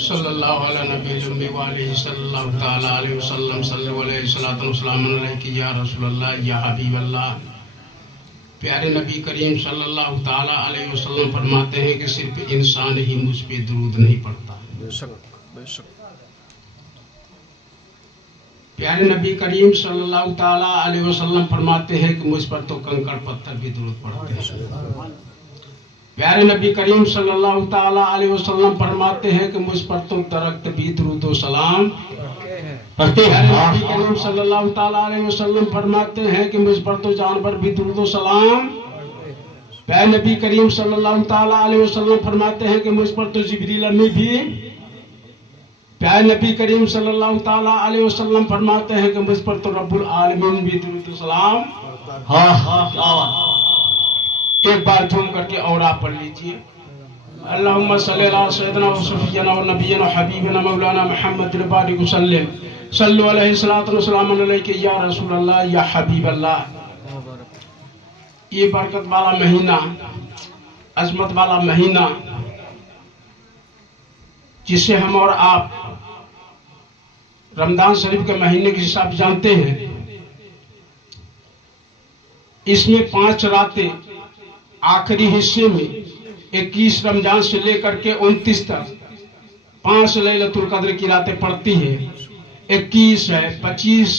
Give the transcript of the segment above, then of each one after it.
सल्लल्लाहु अला नबी व अलैहि सल्लल्लाहु तआला अलैहि वसल्लम सल्लल्लाहु अलैहि सल्लतु वस्सलाम अलैहि या रसूलल्लाह या हबीबल्लाह। प्यारे नबी करीम सल्लल्लाहु ताला अलैहि वसल्लम फरमाते हैं कि सिर्फ इंसान ही मुझ पे दुरूद नहीं पढ़ता। बेशक बेशक। प्यारे नबी करीम सल्लल्लाहु ताला अलैहि वसल्लम फरमाते हैं कि मुझ पर तो कंकड़ पत्थर भी दुरूद पढ़ते हैं। प्यारे नबी करीम सल्लल्लाहु ताला अलैहि वसल्लम फरमाते हैं कि मुझ पर तो दरख्त भी दुरूद व सलाम पढ़ते हैं। नबी करीम सल्लल्लाहु ताला अलैहि वसल्लम फरमाते हैं कि मुझ पर तो जानवर भी दुरूद व सलाम। प्यारे नबी करीम सल्लल्लाहु ताला अलैहि वसल्लम फरमाते हैं कि मुझ पर तो जिब्रील अमीन भी। प्यारे नबी करीम सल्लल्लाहु ताला अलैहि वसल्लम फरमाते हैं कि मुझ पर तो रब्बुल आलमीन भी दुरूद व सलाम। हाँ हाँ, एक बार झूम करके और आप पढ़ लीजिए। अल्लाहुम्मा सल्ली अला सय्यिदना व सफ़िय्यना व नबिय्यना हबीबना मौलाना मुहम्मद बारिक वसल्लम सल्लु अलैहि सलातु व सलाम अलैका या रसूलल्लाह या हबीबल्लाह। ये बरकत वाला महीना, अजमत वाला महीना, जिसे हम और आप रमजान शरीफ के महीने के हिसाब जानते हैं, इसमें 5 रातें आखिरी हिस्से में 21 रमजान से लेकर के 29 तक 5 लैलतुल कद्र की रातें पड़ती है। 21 है, 25,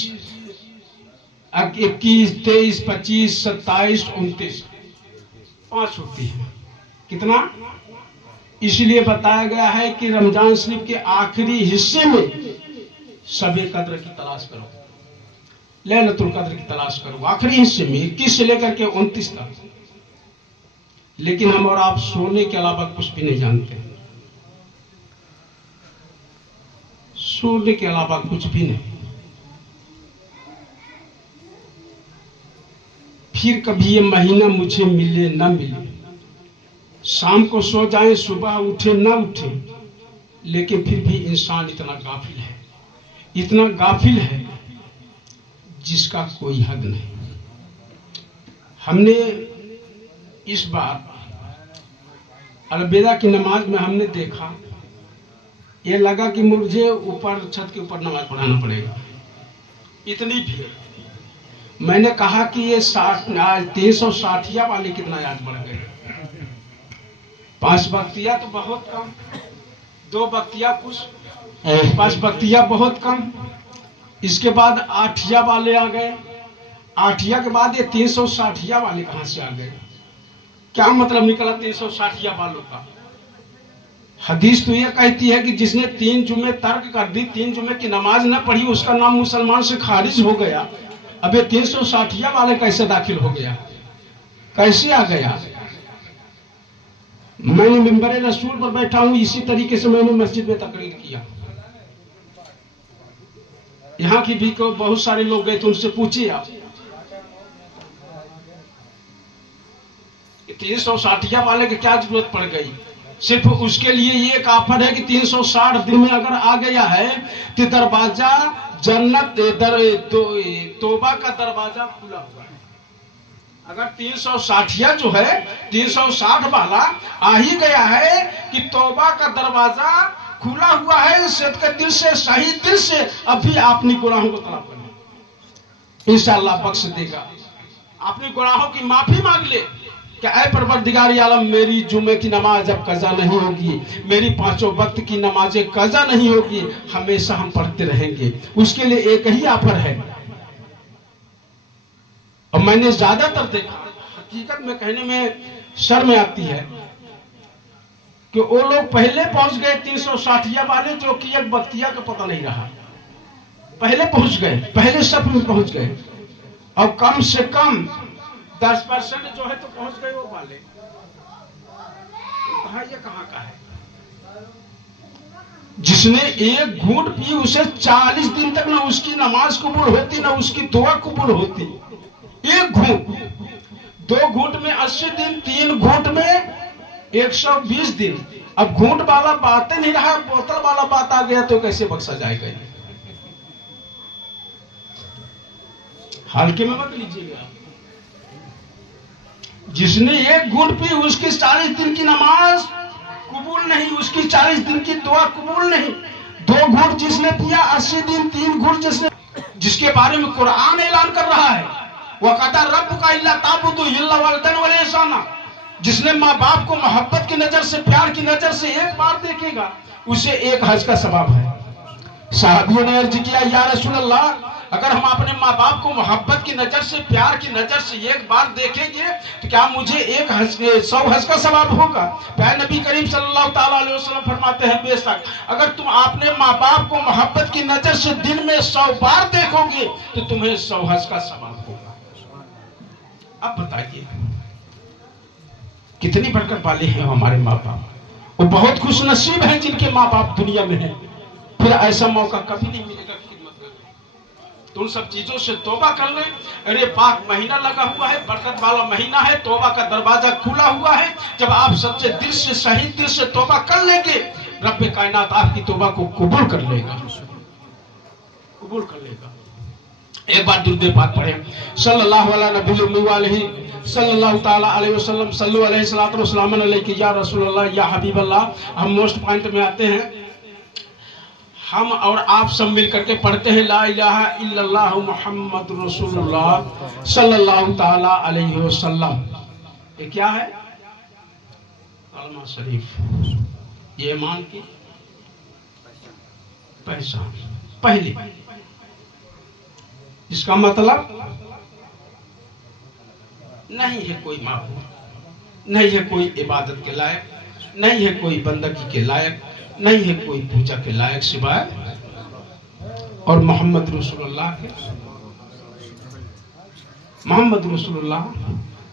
21, 23, 25, 27, 29 5 होती है। कितना? इसलिए बताया गया है कि रमजान शरीफ के आखिरी हिस्से में शबे कद्र की तलाश करो, लैलतुल कद्र की तलाश करो आखिरी हिस्से में 21 से लेकर के 29 तक। लेकिन हम और आप सोने के अलावा कुछ भी नहीं जानते, सोने के अलावा कुछ भी नहीं। फिर कभी ये महीना मुझे मिले ना मिले, शाम को सो जाए सुबह उठे ना उठे, लेकिन फिर भी इंसान इतना गाफिल है, इतना गाफिल है जिसका कोई हद नहीं। हमने इस बार अलविदा की नमाज में हमने देखा, ये लगा कि मुझे ऊपर छत के ऊपर नमाज पढ़ाना पड़ेगा, इतनी भीड़। मैंने कहा कि ये 360 वाले कितना याद बढ़ गए। 5 बख्तिया तो बहुत कम, 2 बख्तिया कुछ, 5 बख्तिया बहुत कम। इसके बाद 8 वाले आ गए, 8 के बाद ये 360 वाले कहाँ से आ गए? क्या मतलब निकला 360 वालों का? हदीस तो ये कहती है कि जिसने 3 जुमे तर्क कर दी, 3 जुमे की नमाज न पढ़ी, उसका नाम मुसलमान से खारिज हो गया। अब ये 360 वाले कैसे दाखिल हो गया, कैसे आ गया? मैंने मिंबर रसूल पर बैठा हूं, इसी तरीके से मैंने मस्जिद में तकरीर किया। यहाँ की भी को बहुत सारे लोग गए, तो उनसे पूछिए आप 360 वाले की क्या जरूरत पड़ गई? सिर्फ उसके लिए ये एक ऑफर है कि 360 दिन में अगर आ गया है तो दरवाजा जन्नत तौबा का दरवाजा खुला हुआ है। अगर 360 जो है 360 वाला आ ही गया है कि तौबा का दरवाजा खुला हुआ है, सच्चे दिल से, सही दिल से अभी अपनी गुनाहों को तलब करें, इंशाअल्लाह बख्श देगा। अपने गुनाहों की माफी मांग ले कि ऐ परवरदिगार आलम, मेरी जुमे की नमाज अब कज़ा नहीं होगी, मेरी 5 वक्त की नमाजें कज़ा नहीं होगी, हमेशा हम पढ़ते रहेंगे। उसके लिए एक ही ऑफर है। और मैंने ज्यादातर देखा, हकीकत में कहने में शर्म आती है कि वो लोग पहले पहुंच गए 360 वाले, जो कि एक बख्तिया का पता नहीं रहा, पहले पहुंच गए, पहले सफ में पहुंच गए। और कम से कम 10% जो है तो पहुंच गए वो वाले। कहा ये कहाँ का है? जिसने एक घूंट पी उसे 40 दिन तक ना उसकी नमाज कबूल होती, ना उसकी दुआ कबूल होती। एक घूंट, 2 घूंट में 80 दिन, 3 घूंट में 120 दिन। अब घूंट वाला बात नहीं रहा, बोतल वाला बात आ गया तो कैसे बख्शा जाएगा? हल्के में मत लीजिएगा। जिसने एक घूंट पी उसकी 40 दिन की नमाज 40 दिन की दुआ कबूल नहीं। 2 घूंट जिसने पिया 80 दिन, 3 घूंट जिसने, जिसके बारे में कुरान ऐलान कर रहा है वक़दा रब्बुका इल्ला ताबुदू इल्ला वलदन वल ihsana, जिसने माँ बाप को मोहब्बत की नजर से, प्यार की नजर से एक बार देखेगा उसे 1 हज का सवाब है। साहबियों ने अर्ज किया, या रसूल अल्लाह, अगर हम अपने माँ बाप को मोहब्बत की नजर से, प्यार की नजर से एक बार देखेंगे तो क्या मुझे 100 हज का सवाब होगा? प्यारे नबी करीम सल्लल्लाहु ताला अलैहि वसल्लम फरमाते हैं, बेशक अगर तुम अपने माँ बाप को मोहब्बत की नजर से दिन में 100 बार देखोगे तो तुम्हें 100 हज का सवाब होगा। अब बताइए कितनी बरकत वाले हैं हमारे माँ बाप। वो बहुत खुश नसीब हैं जिनके माँ बाप दुनिया में हैं। फिर ऐसा मौका कभी नहीं मिलेगा खिदमत करने। तो उन सब चीजों से तौबा कर ले। अरे पाक महीना लगा हुआ है, बरकत वाला महीना है, तौबा का दरवाजा खुला हुआ है। जब आप सच्चे दिल से, सही दिल से तौबा कर लेंगे, रब्बे कायनात आपकी तौबा को कबूल कर लेगा, कबूल कर लेगा। एक बार दुरूद पाक पढ़े, सल्लल्लाहु अलैहि वसल्लम, सल्लु अलैहि सलातु व सलाम अलैहि या रसूलल्लाह या हबीबल्लाह। हम मोस्ट पॉइंट में आते हैं। हम और आप सब मिल करके पढ़ते हैं ला इलाहा इल्लल्लाह मुहम्मदुर रसूलुल्लाह सल्लल्लाहु ताला अलैहि वसल्लम। ये क्या है? कलमा शरीफ। ये ईमान की पहचान पहली। इसका मतलब नहीं है कोई माबूद, नहीं है कोई इबादत के लायक, नहीं है कोई बंदगी के लायक, नहीं है कोई पूजा के लायक सिवाय और मोहम्मद रसूलुल्लाह के। मोहम्मद रसूलुल्लाह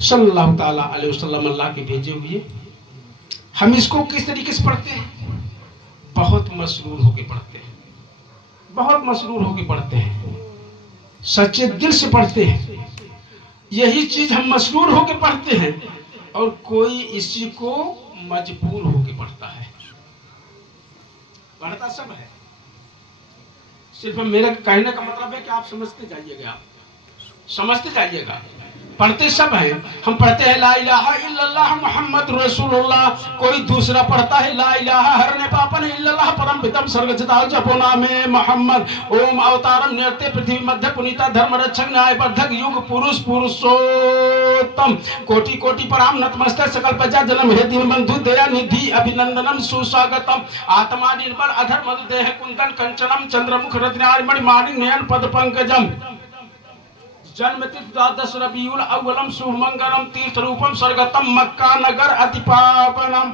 सल्लल्लाहु ताला अलैहि वसल्लम अल्लाह के भेजे हुए। हम इसको किस तरीके से पढ़ते हैं? बहुत मसरूर होके पढ़ते हैं, बहुत मसरूर होके पढ़ते हैं, सच्चे दिल से पढ़ते हैं। यही चीज हम मसरूर होके पढ़ते हैं और कोई इसी को मजबूर होके पढ़ता है। पढ़ता सब है, सिर्फ मेरे कहने का मतलब है कि आप समझते जाइएगा, आप समझते जाइएगा। पढ़ते सब हैं। हम पढ़ते हैं ला इलाहा इल्लल्लाह मुहम्मद रसूलुल्लाह। कोई दूसरा पढ़ता है ला इलाहा हरने पापन इल्लल्लाह परम पितम सर्वजता जपो नामे मोहम्मद ओम अवतारम निर्ते पृथ्वी मध्य पुनीता धर्म रक्षक न्याय वर्धक युग पुरुष पुरुषोत्तम कोटि कोटि प्रणाम नतमस्तक सकल प्रजा जन्म हे दीन बंधु दया निधि अभिनंदनम सुस्वागतम आत्मा निर्मल अधर मधु देह कुंदन कंचनम चंद्रमुख रत्नामणि माणिक नयन पद पंकजम जन्म तिथि 12 रबीउल अव्वलम शुभ मंगलम तीर्थ रूपम स्वर्गतम मक्का नगर अति पावनम।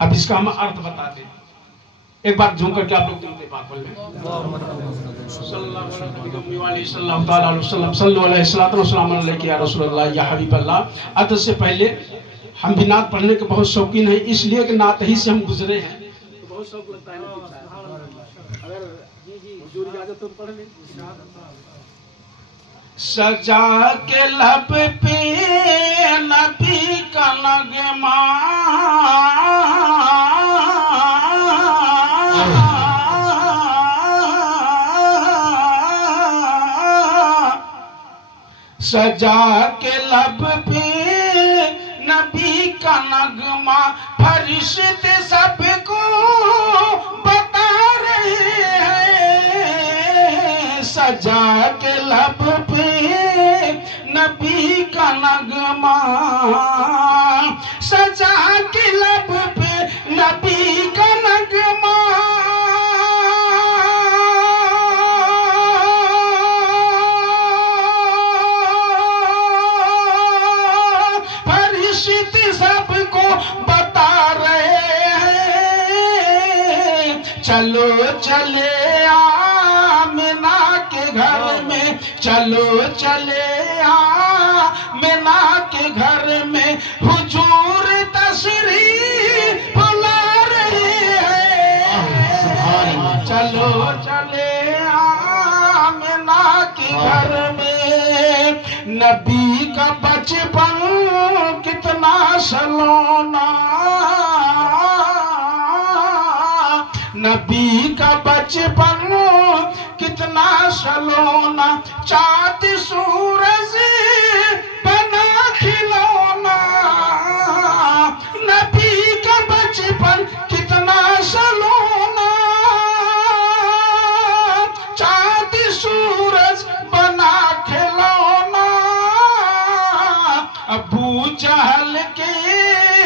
अब इसका हम अर्थ बताते हैं। एक बार झूम करके आप लोग दुरूद पाक बोल लें। सल्लल्लाहु अलैहि वसल्लम सल्लु अलैहि सलातु व सलाम अलैहि या रसूलल्लाह या हबीबल्लाह। अत से पहले हम भी नात पढ़ने के बहुत शौकीन हैं, इसलिए कि नात ही से हम गुजरे हैं। तो बहुत शौक लगता है अगर हुजूर इजाजत हो तो पढ़ लें। सजा के लब पे नबी का नगमा सजा के लब पे नबी का नगमा फरिश्ते सबको बता रहे हैं। सजा के लब पे नबी का नगमा सजा के लब पे नबी का नगमा फरिश्ते सबको बता रहे हैं। चलो चले आमिना के घर में, चलो चले आमिना के घर में हुजूर तशरीफ ला रहे हैं। चलो चले आमिना के घर में नबी का बचपन कितना सलोना, नबी का बचपन कितना सलोना, चाँद सूरज बना खिलौना। नबी का बचपन के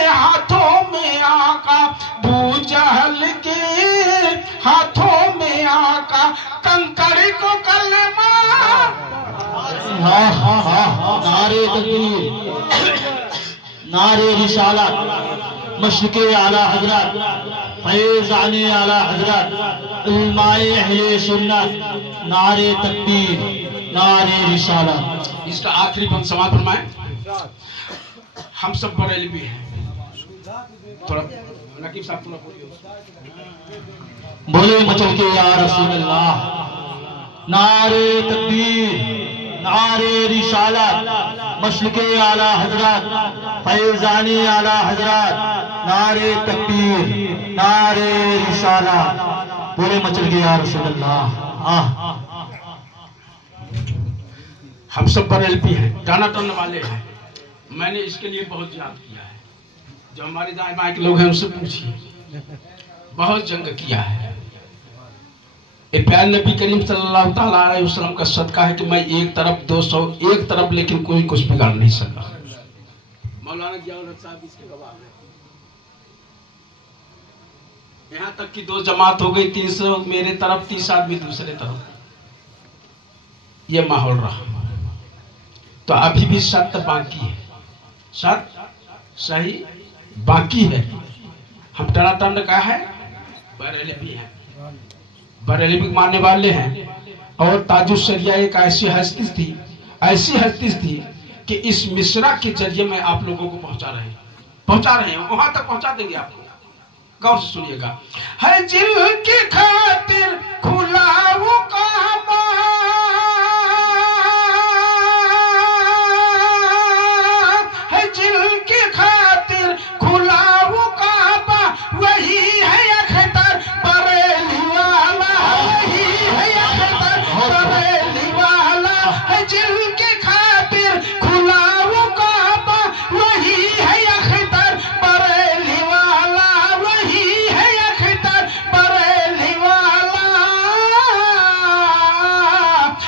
हाथों में आका, अबू जहल के हाथों में आका, कंकड़ को कलमा। हाँ हाँ हाँ, नारे तकबीर, नारे रिसालत, मशरिक़े आला हजरत, फैज़ाने आला हजरत, उलमाए अहले सुन्नत, नारे तकबीर, नारे रिसालत। इसका आखिरी बंद समाप्त फरमाएं। हम सब बरेलवी हैं। थोड़ा नकीब साहब थोड़ा बोलिए। बोले मचल के या रसूल अल्लाह, नारे तकबीर, नारे रिसालत, मशरिक़े आला हजरत, फैज़ाने आला हजरत, नारे तकबीर, नारे रिसालत। बोले मचल के या रसूल अल्लाह। हम सब बरेलवी हैं, टाना टन वाले हैं। मैंने इसके लिए बहुत याद किया है। जो हमारे दाएं बाएं के लोग हैं उनसे पूछिए, बहुत जंग किया है। ये प्यारे नबी करीम सल्लल्लाहु ताला अलैहि वसल्लम का सदका है कि मैं एक तरफ 200 एक तरफ, लेकिन कोई कुछ बिगाड़ नहीं सका। मौलाना जियाउल हक साहब इसके गवाह हैं। यहाँ तक कि 2 जमात हो गई, 300 मेरे तरफ, 30 आदमी दूसरे तरफ। ये माहौल रहा। तो अभी भी सत्य बाकी है, सत्य सही बाकी है। हम टनाटन का है, बरेलवी हैं, बरेलवी मानने वाले हैं। और ताजुश शरिया एक ऐसी हस्ती थी कि इस मिश्रा के जरिए में आप लोगों को पहुंचा रहे हैं, वहां तक पहुंचा देंगे आपको। गौर से सुनिएगा। है जिनकी खातिर खुला वो काबा, है जिनकी खातिर खुला वो काबा, वही है अख्तर बरेली वाला, वही है अख्तर बरेली वाला। है जिनकी खातिर खुला वो काबा, वही है अख्तर बरेली वाला, वही है अख्तर बरेली वाला।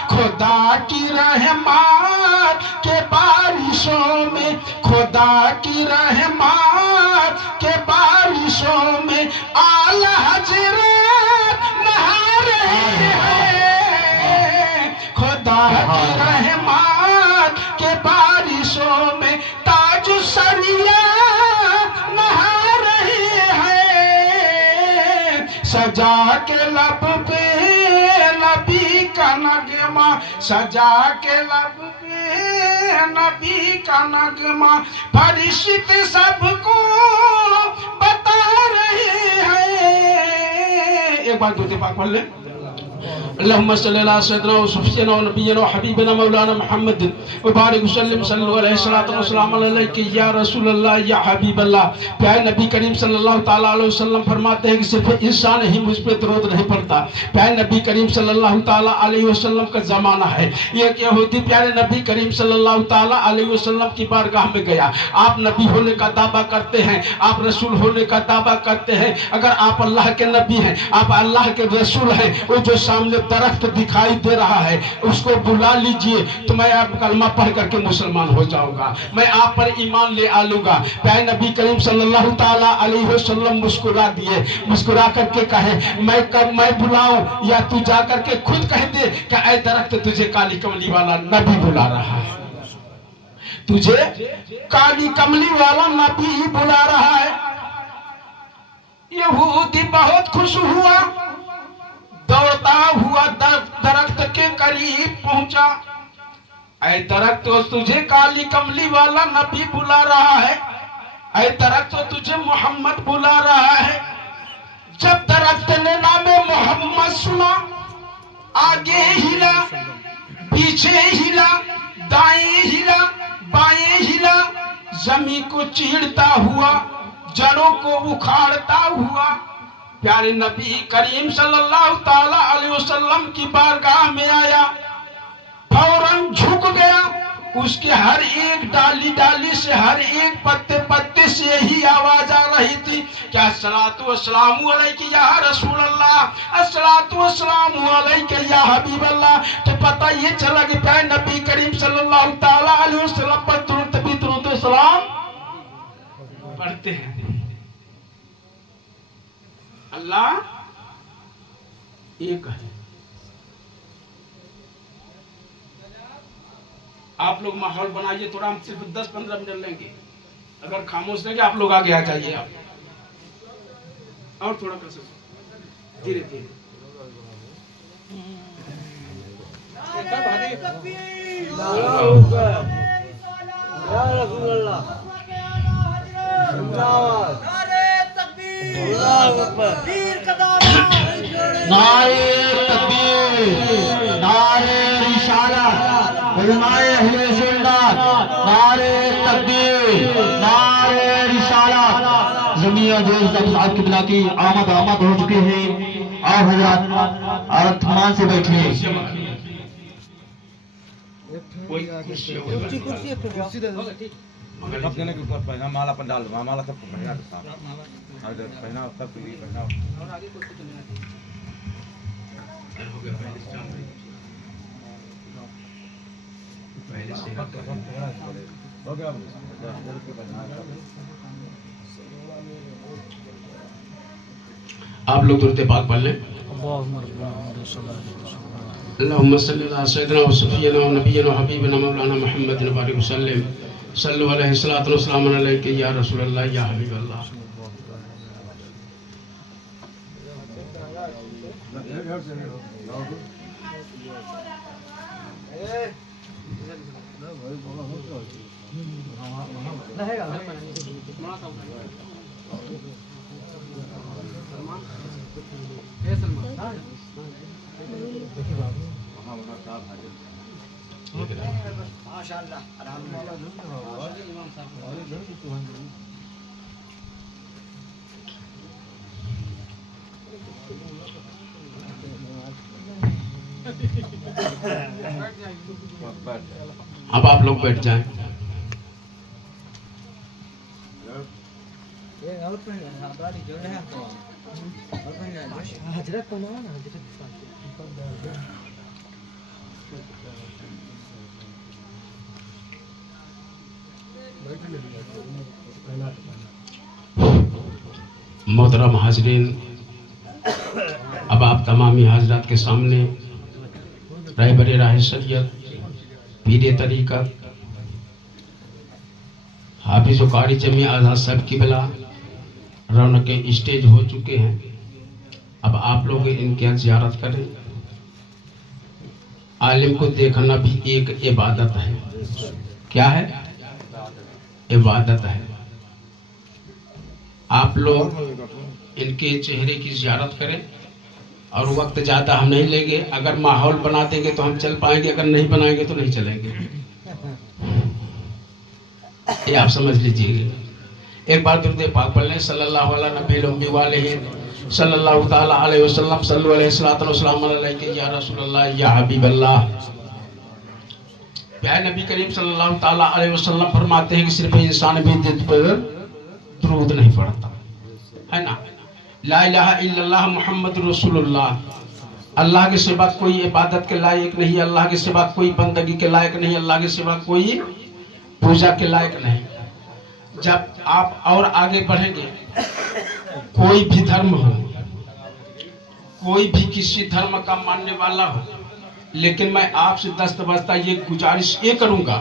खुदा की रहमत के बारिशों में, खुदा की रहमत के बारिशों में आला हजरत नहा रहे हैं। खुदा की रहमत के बारिशों में ताजु सरिया नहा रहे हैं। सजा के लब पे नबी का नगमा, सजा के लब पे नबी का नगमा, फरिश्ते सबको बता रहे हैं। एक बार दूसरे पाक पढ़ ले। अल्लाहुम्मा सल्ली अला सय्यिदिना व सफ़ीना व नबिय्यिना व हबीबिना मौलाना मुहम्मद व बारिक वसल्लिम सल्लल्लाहु अलैहि सल्लतु व सलाम अलैका या रसूल अल्लाह या हबीब अल्लाह। प्यारे नबी करीम सल्लल्लाहु ताला अलैहि वसल्लम फरमाते हैं कि सिर्फ इंसान ही मुझ पे दरूद नहीं पढ़ता। प्यारे नबी करीम सल्लल्लाहु ताला अलैहि वसल्लम का जमाना है। एक यहूदी प्यारे नबी करीम सल्लल्लाहु ताला अलैहि वसल्लम की बारगाह में गया। आप नबी होने का दावा करते हैं, आप रसूल होने का दावा करते हैं। अगर आप अल्लाह के नबी हैं, आप अल्लाह के रसूल हैं, वो जो सामने दरख्त दिखाई दे रहा है उसको बुला लीजिए, तो मैं आप कलमा पढ़ करके मुसलमान हो जाऊंगा, मैं आप पर ईमान ले आ लूंगा। प्यारे नबी करीम सल्लल्लाहु ताला अलैहि वसल्लम मुस्कुरा दिए, मुस्कुरा करके कहे मैं बुलाऊं या तू जा करके खुद कह दे कि ऐ दरख्त तुझे काली कमली वाला नबी बुला रहा है, तुझे काली कमली वाला नबी बुला रहा है। यहूदी बहुत खुश हुआ, दौड़ता हुआ दरख्त के करीब पहुंचा। ऐ दरख्त तुझे काली कमली वाला नबी बुला रहा है, ऐ दरख्त तुझे मोहम्मद बुला रहा है। जब दरख्त ने नामे मोहम्मद सुना, आगे हिला, पीछे हिला, दाएं हिला, बाएं हिला, जमीन को चीरता हुआ, जड़ों को उखाड़ता हुआ प्यारे नबी करीम सल्लल्लाहु ताला अलैहि वसल्लम की बारगाह में आया, फौरन झुक गया। उसके हर एक डाली डाली से, हर एक पत्ते पत्ते से यही आवाज आ रही थी कि अस्सलातु वस्सलामु अलैका या रसूल अल्लाह, अस्सलातु वस्सलामु अलैका या हबीब अल्लाह। तो पता ये चला कि प्यारे नबी करीम सल्लल्लाहु ताला अलैहि वसल्लम पर तुरंत भी दुरूद व सलाम पढ़ते हैं अल्लाह एक है। आप लोग माहौल बनाइए थोड़ा, हम सिर्फ 10-15 मिनट लेंगे। अगर खामोश रहेंगे आप लोग आगे आ जाइए। आप और थोड़ा कर सकते धीरे धीरे। नारे तकबीर, नारे रिसालत, उलमाए अहले सुन्नत, नारे तकबीर, नारे रिसालत। जमीया जो साहब किबला की आमद हो चुके हैं। आप हजरात और थमान से बैठिए। कुर्सी दे दो। कब देने के ऊपर पहना माला पर डाल दो, माला सब बढ़िया से साफ पहना, सब पहना। पहले से हो गया। आप लोग दुरूद पाक पढ़ लें। अल्लाहुम्मा सल्ली अला सय्यिदिना व सफ़ीना व नबिय्यिना व हबीबिना मौलाना मुहम्मद बारिक वसल्लम सल्लल्लाहु अलैहि सल्लतु वस्सलाम अलैका या रसूलल्लाह या हबीबल्लाह। अब आप लोग बैठ जाएं। मोहतरम हाज़रीन, अब आप तमामी हाजरात के सामने रहबर राह शरीयत, पीर तरीक़त, हाफिज़ कारी जमी आज़ाद साहब किबला रौनक के स्टेज हो चुके हैं। अब आप लोग इनकी ज़ियारत करें। आलिम को देखना भी एक इबादत है। क्या है? इबादत है। आप लोग इनके चेहरे की ज़ियारत करें और वक्त ज़्यादा हम नहीं लेंगे। अगर माहौल बना देंगे तो हम चल पाएंगे, अगर नहीं बनाएंगे तो नहीं चलेंगे। ये आप समझ लीजिए। एक बार दुरूद पाक पढ़ लें। सल्लल्लाहु अला नबील उम्मी वालिही सल्लल्लाहु ताला अलैहि वसल्लम सल्लल्लाहु अलैहि सल्लतु वस्सलाम अलैका या रसूलल्लाह या हबीबल्लाह। प्यारे नबी करीम सल्लल्लाहु ताला अलैहि वसल्लम फरमाते हैं कि सिर्फ इंसान भी दिल पर दुरूद नहीं पढ़ता है ना। ला इलाहा इल्लल्लाह मुहम्मद रसूलुल्लाह। अल्लाह के सिवा कोई इबादत के लायक नहीं, अल्लाह के सिवा कोई बंदगी के लायक नहीं, अल्लाह के सिवा कोई पूजा के लायक नहीं। जब आप और आगे बढ़ेंगे, कोई भी धर्म हो, कोई भी किसी धर्म का मानने वाला हो, लेकिन मैं आपसे दस्त बस्ता ये गुजारिश ये करूंगा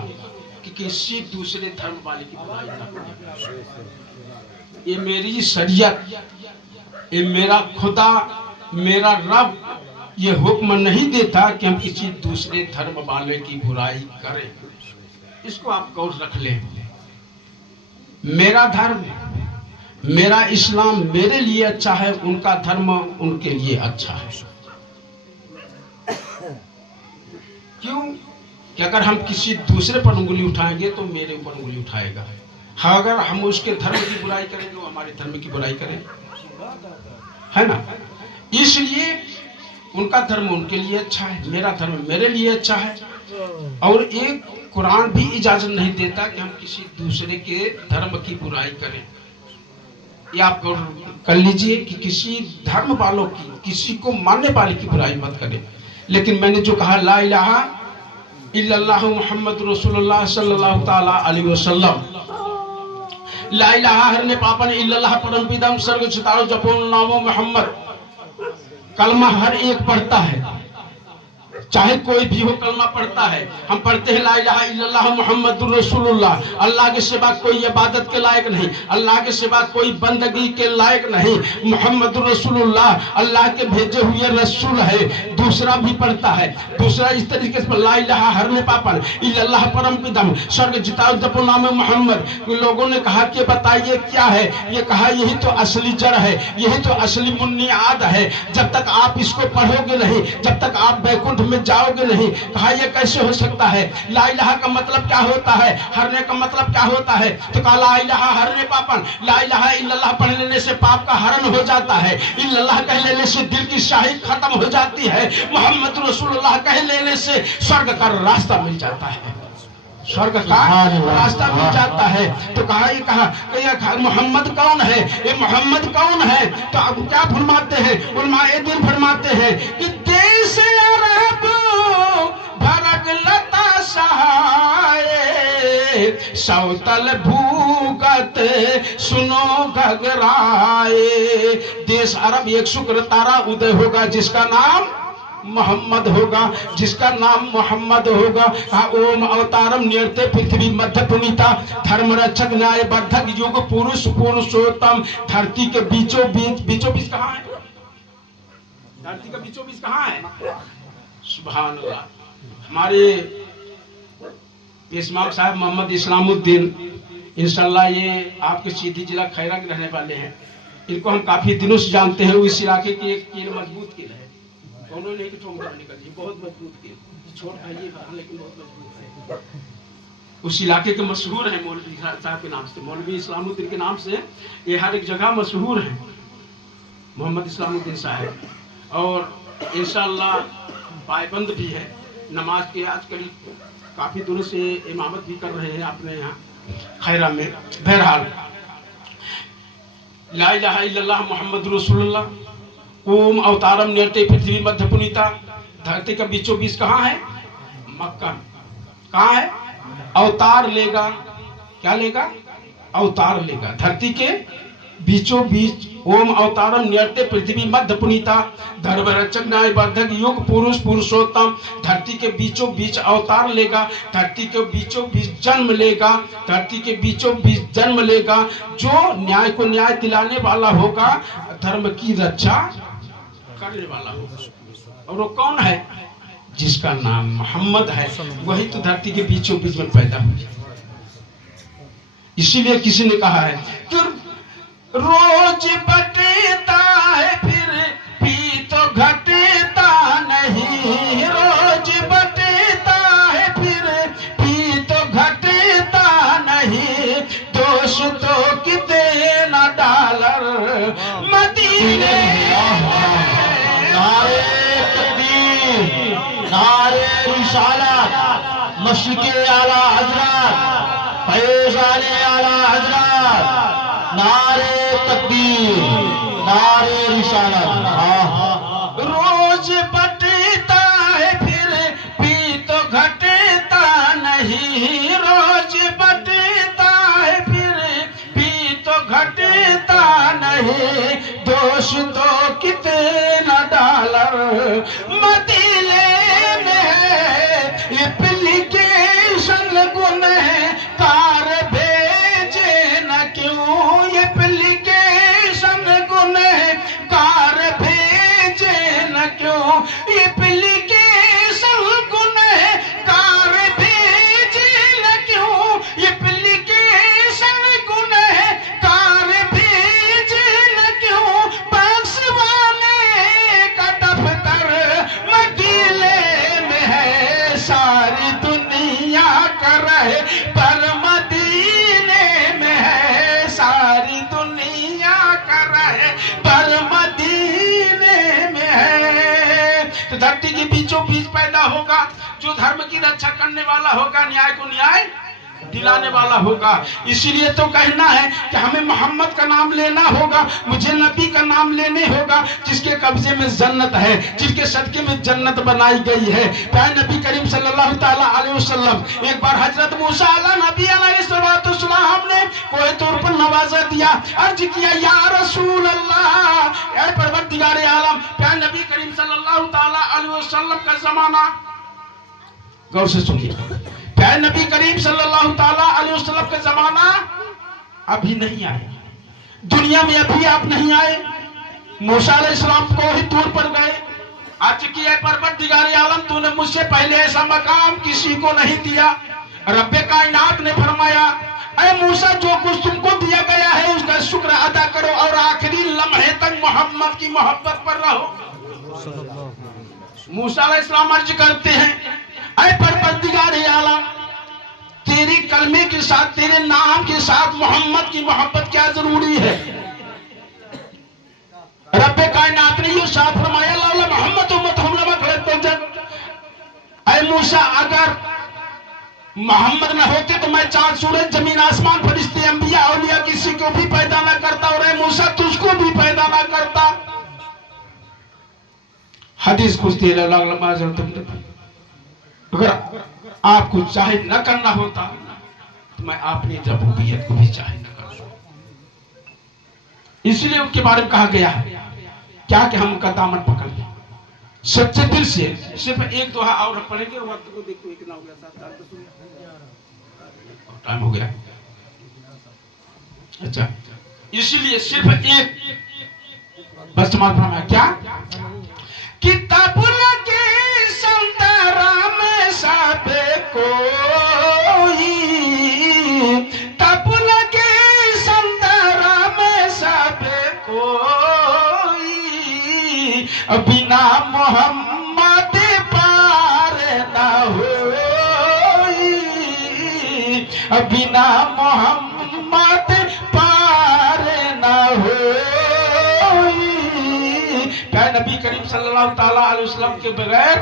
कि किसी दूसरे धर्म वाले की बुराई ना करें। ये मेरी शरीयत, ये मेरा खुदा, मेरा रब ये हुक्म नहीं देता कि हम किसी दूसरे धर्म वाले की बुराई करें। इसको आप गौर रख लें। मेरा धर्म, मेरा इस्लाम मेरे लिए अच्छा है, उनका धर्म उनके लिए अच्छा है। क्यों? कि अगर हम किसी दूसरे पर उंगली उठाएंगे तो मेरे ऊपर उंगली उठाएगा। हाँ, अगर हम उसके धर्म की बुराई करेंगे वो हमारे धर्म की बुराई करेंगे, है ना। इसलिए उनका धर्म उनके लिए अच्छा है, मेरा धर्म मेरे लिए अच्छा है। और एक कुरान भी इजाजत नहीं देता कि हम किसी दूसरे के धर्म की बुराई करें। ये आप कर लीजिए कि किसी धर्म वालों की, किसी को मानने वाले की बुराई मत करें। लेकिन मैंने जो कहा ला इलाहा इल्लल्लाह मुहम्मद रसूलुल्लाह सल्लल्लाहु ताला अलैहि वसल्लम, ला इलाहा हरने पापन इल्लल्लाह परमपिदम सर्ग चितारो जपो नामो मोहम्मद। कलमा हर एक पढ़ता है, चाहे कोई भी हो कलमा पढ़ता है। हम पढ़ते हैं ला इलाहा इल्लल्लाह मुहम्मदुर रसूलुल्लाह। अल्लाह के सिवा कोई इबादत के लायक नहीं, अल्लाह के सिवा कोई बंदगी के लायक नहीं। मुहम्मदुर रसूलुल्लाह अल्लाह के भेजे हुए रसूल है। दूसरा भी पढ़ता है, दूसरा इस तरीके से ला इलाहा हरने पापन इल्लल्लाह परमपिदम स्वर्ग जिताओ जपो नाम मोहम्मद। लोगों ने कहा कि बताइए क्या है, ये कहा यही तो असली जड़ है, यही तो असली बुनियाद है। जब तक आप इसको पढ़ोगे नहीं, जब तक आप बैकुंठ में जाओगे नहीं। कहा यह कैसे हो सकता है? ला इलाहा का मतलब क्या होता है, हरने का मतलब क्या होता है? तो कहा ला इलाहा हरने पापन, ला इलाहा इल्लल्लाह पढ़ लेने से पाप का हरण हो जाता है, इल्लल्लाह कह लेने से दिल की शाही खत्म हो जाती है, मोहम्मद रसूलुल्लाह कह लेने से स्वर्ग का रास्ता मिल जाता है, स्वर्ग का रास्ता मिल जाता है। तो कहा ये मोहम्मद कौन है, ये मोहम्मद कौन है? तो अब क्या फरमाते हैं उलमाए दिन, फरमाते हैं कि देश अरब भरग लता सहाय सौतल भूगत सुनो घगराए। देश अरब एक शुक्र तारा उदय होगा जिसका नाम मोहम्मद होगा, जिसका नाम मोहम्मद होगा। ओम अवतारम नियते पृथ्वी मध्य पुनीता धर्म रक्षक न्याय वर्धक युग पुरुष पुरुषोत्तम। धरती के बीचों बीच कहाँ है? धरती के बीचों बीच कहाँ है? सुभान अल्लाह। हमारे इस्माम साहब मोहम्मद इस्लामुद्दीन इंशाल्लाह ये आपके सीधी जिला खैरा के रहने वाले हैं। इनको हम काफी दिनों से जानते हैं। इस इलाके की एक कील मजबूत कील है, दोनों ने निकली बहुत मजबूत कील, छोट है ये लेकिन बहुत मजबूत है। उस इलाके के मशहूर है मौलवी साहब के नाम से, मौलवी इस्लामुद्दीन के नाम से ये हर एक जगह मशहूर है मोहम्मद इस्लामुद्दीन साहब। और इंशाल्लाह पायबंद भी है नमाज के, आजकल काफी दिनों से इमामत भी कर रहे हैं अपने यहाँ खैरा में। बहरहाल ला इलाहा इल्लल्लाह मुहम्मदुर रसूलुल्लाह ओम अवतारम नियते पृथ्वी मध्य पुनीता। धरती का बीचों बीच कहाँ है? मक्का। कहाँ है? अवतार लेगा, क्या लेगा? अवतार लेगा धरती के बीचों बीच। ओम अवतारम नियते पृथ्वी मध्य पुनीता धर्म रक्षक न्याय वर्धक युग पुरुष पुरुषोत्तम। धरती के बीचों बीच अवतार लेगा, धरती के बीचों बीच जन्म लेगा, धरती के बीचों बीच जन्म लेगा। जो न्याय को न्याय दिलाने वाला होगा, धर्म की रक्षा करने वाला होगा। और वो कौन है? जिसका नाम मोहम्मद है, वही तो धरती के बीचों बीच में पैदा हुआ। इसीलिए किसी ने कहा है कि रोज बटेता है फिर भी तो घटेता नहीं, रोज बटेता है फिर भी तो घटेता नहीं। दोष तो कितने न डॉलर मदीने। नारे तकबीर, नारे रिसालत, मशरिक़े आला हज़रत, फैज़ाने आला हज़रत, नारे तकबीर, नारे रिसालत। रोज बटता है फिर भी तो घटता नहीं, रोज बटता है फिर भी तो घटता नहीं। दोष तो कितना डॉलर मदीने में एप्लीकेशन गुनहगार भेजे न क्यों, एप्लीकेशन गुनहगार भेजे न क्यों, एप्लीकेशन गुनहगार भेजे न क्यों, एप्लीकेशन गुनहगार भेजे न क्यों। बख्शवाने का दफ्तर मदीने में है, सारी दुनिया कर रहे पर मदीने में है, सारी दुनिया कर रहे पर मदीने में है। तो धरती के बीचों बीच पैदा होगा जो धर्म की रक्षा करने वाला होगा, न्याय को न्याय दिलाने वाला होगा। इसीलिए तो कहना है कि हमें मोहम्मद का नाम लेना होगा, मुझे नबी का नाम लेने होगा, जिसके कब्जे में जन्नत है, जिसके सदके में जन्नत बनाई गई है। प्यारे नबी करीम सल्लल्लाहु ताला अलैहि वसल्लम एक बार हजरत मूसा अला नबी अलैहिस्सलाम ने कोई तौर पर नवाजा दिया, अर्ज किया या रसूल अल्लाह, ऐ परवरदिगार आलम। प्यारे नबी करीम सल्लल्लाहु ताला अलैहि वसल्लम का जमाना, गौर से सुनिए, प्यारे नबी करीम सल्लल्लाहु ताला अलैहि वसल्लम का जमाना अभी नहीं आया, दुनिया में अभी आप नहीं आए। मूसा अलैहिस्सलाम को ही तौर पर गए, आज की है परवरदिगार आलम, तूने मुझसे पहले ऐसा मकाम किसी को नहीं दिया। रब्बे कायनात ने फरमाया, ऐ मूसा, जो कुछ तुमको दिया गया है उसका शुक्र अदा करो और आखिरी लम्हे तक मोहम्मद की मोहब्बत पर रहो। मूसा अलैहिस्सलाम अर्ज करते हैं, ऐ परवरदिगार आलम, तेरी कलमे के साथ, तेरे नाम के साथ मोहम्मद की मोहब्बत क्या जरूरी है? रब्बे कायनात ने ये साफ फरमाया, लौला मोहम्मद उम्मतहुम लमा खलक़तुल जन्न। ऐ मूसा, अगर मोहम्मद न होते तो मैं चांद सूरज जमीन आसमान फरिश्ते अंबिया औलिया किसी को भी पैदा ना करता, और ऐ मूसा तुझको भी पैदा ना करता। हदीस कुछ तेरे अगर आपको चाहे न करना होता तो मैं अपनी रबूबियत को भी चाहे न कर सकूं। इसलिए उनके बारे में कहा गया है क्या कि हम उनका दामन पकड़ लें सच्चे दिल से। सिर्फ एक दोहा और पढ़ेंगे, वक्त को देखो कितना हो गया, टाइम हो गया। अच्छा, इसलिए सिर्फ एक बस तुम्हारा क्या किताब लगे संतरा में सब कोई, तब लगे संतरा में सब कोई, बिना मोहम्मद पार न होई, बिना मोहम्मद पार न होई। क्या नबी करीम सल्लल्लाहु ताला अलैहि वसल्लम के बगैर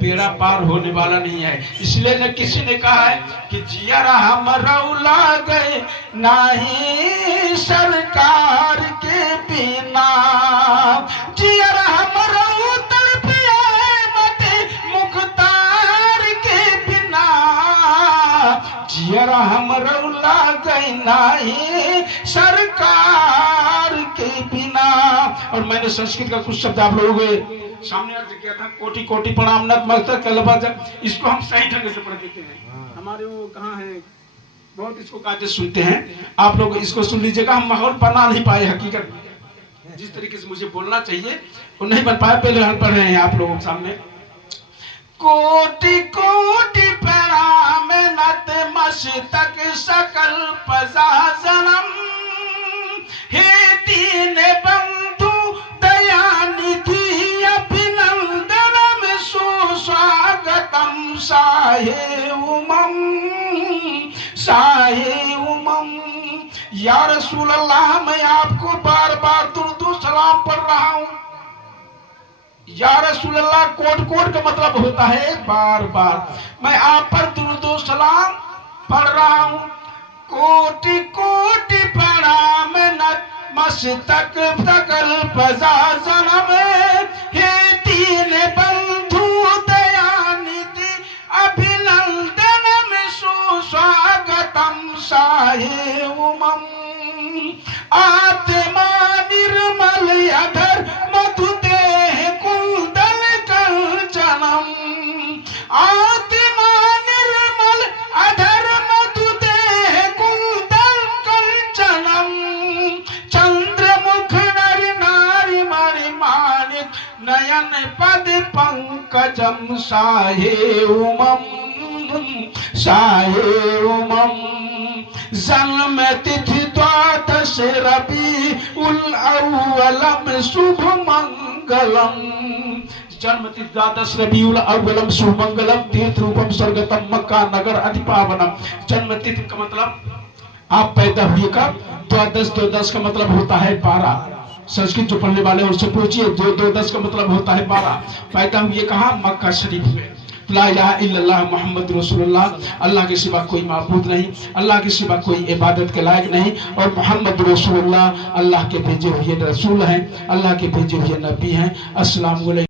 बेड़ा पार होने वाला नहीं है। इसलिए न किसी ने कहा है कि जियरा हमरौला गए नहीं सरकार के बिना, जियरा हमरौ तड़पे मत मुख्तार के बिना, जियरा हमरौला गए नहीं सरकार के बिना। और मैंने संस्कृत का कुछ शब्द आप लोगों के सामने अर्ज किया था, कोटि कोटि प्रणाम नतमस्तक कलबज, इसको हम सही ढंग से पढ़ देते हैं। हमारे वो कहाँ है, बहुत इसको कायदे सुनते हैं, आप लोग इसको सुन लीजिएगा। हम माहौल बना नहीं पाए, हकीकत जिस तरीके से मुझे बोलना चाहिए वो नहीं बन पाया, पहले हम पढ़ रहे हैं आप लोगों के सामने। कोटि कोटि प्रणाम नतमस्तक सकल पजा जन्म, हे दीन बंधु दयानिधि अभिनंदनम सुस्वागतम, साहे उमम साहे उमम। या रसूल अल्लाह, मैं आपको बार बार दुरूद सलाम पढ़ रहा हूं। या रसूल अल्लाह कोट कोट का मतलब होता है बार बार, मैं आप पर दुरूद सलाम पढ़ रहा हूं। कोटि कोटि प्रणाम नतमस्तक सकल पजा जन्म, हे दीन बंधु दयानिधि अभिनंदनम सुस्वागतम, साहे उमम। आत्मा निर्मल अधर मधु देह कुंदन कंचनम, आत्मा निर्मल अधर मधु देह कुंदन कंचनम, चंद्रमुख नर नारी मणि माणिक नयन पद पंकजम, साहे उमम साहे उमम। जन्म तिथि द्वादश रबीउल अव्वलम शुभ मंगलम, जन्म तिथि द्वादश रबीउल अव्वलम शुभ मंगलम, तीर्थ रूपम स्वर्गतम मक्का नगर अधिपावनम। जन्म तिथि का मतलब आप पैदा हुए कब, द्वादश, द्वादश का मतलब होता है 12। संस्कृत जो पढ़ने वाले उससे पूछिए, 2 10 का मतलब होता है 12। पैदा हुए कहाँ, मक्का शरीफ में। ला इलाहा इल्लल्लाह मुहम्मद रसूलुल्लाह, अल्लाह के सिवा कोई माबूद नहीं, अल्लाह के सिवा कोई इबादत के लायक नहीं, और मोहम्मद रसूलुल्लाह अल्लाह के भेजे हुए रसूल हैं, अल्लाह के भेजे हुए नबी हैं। अस्सलाम वालेकुम।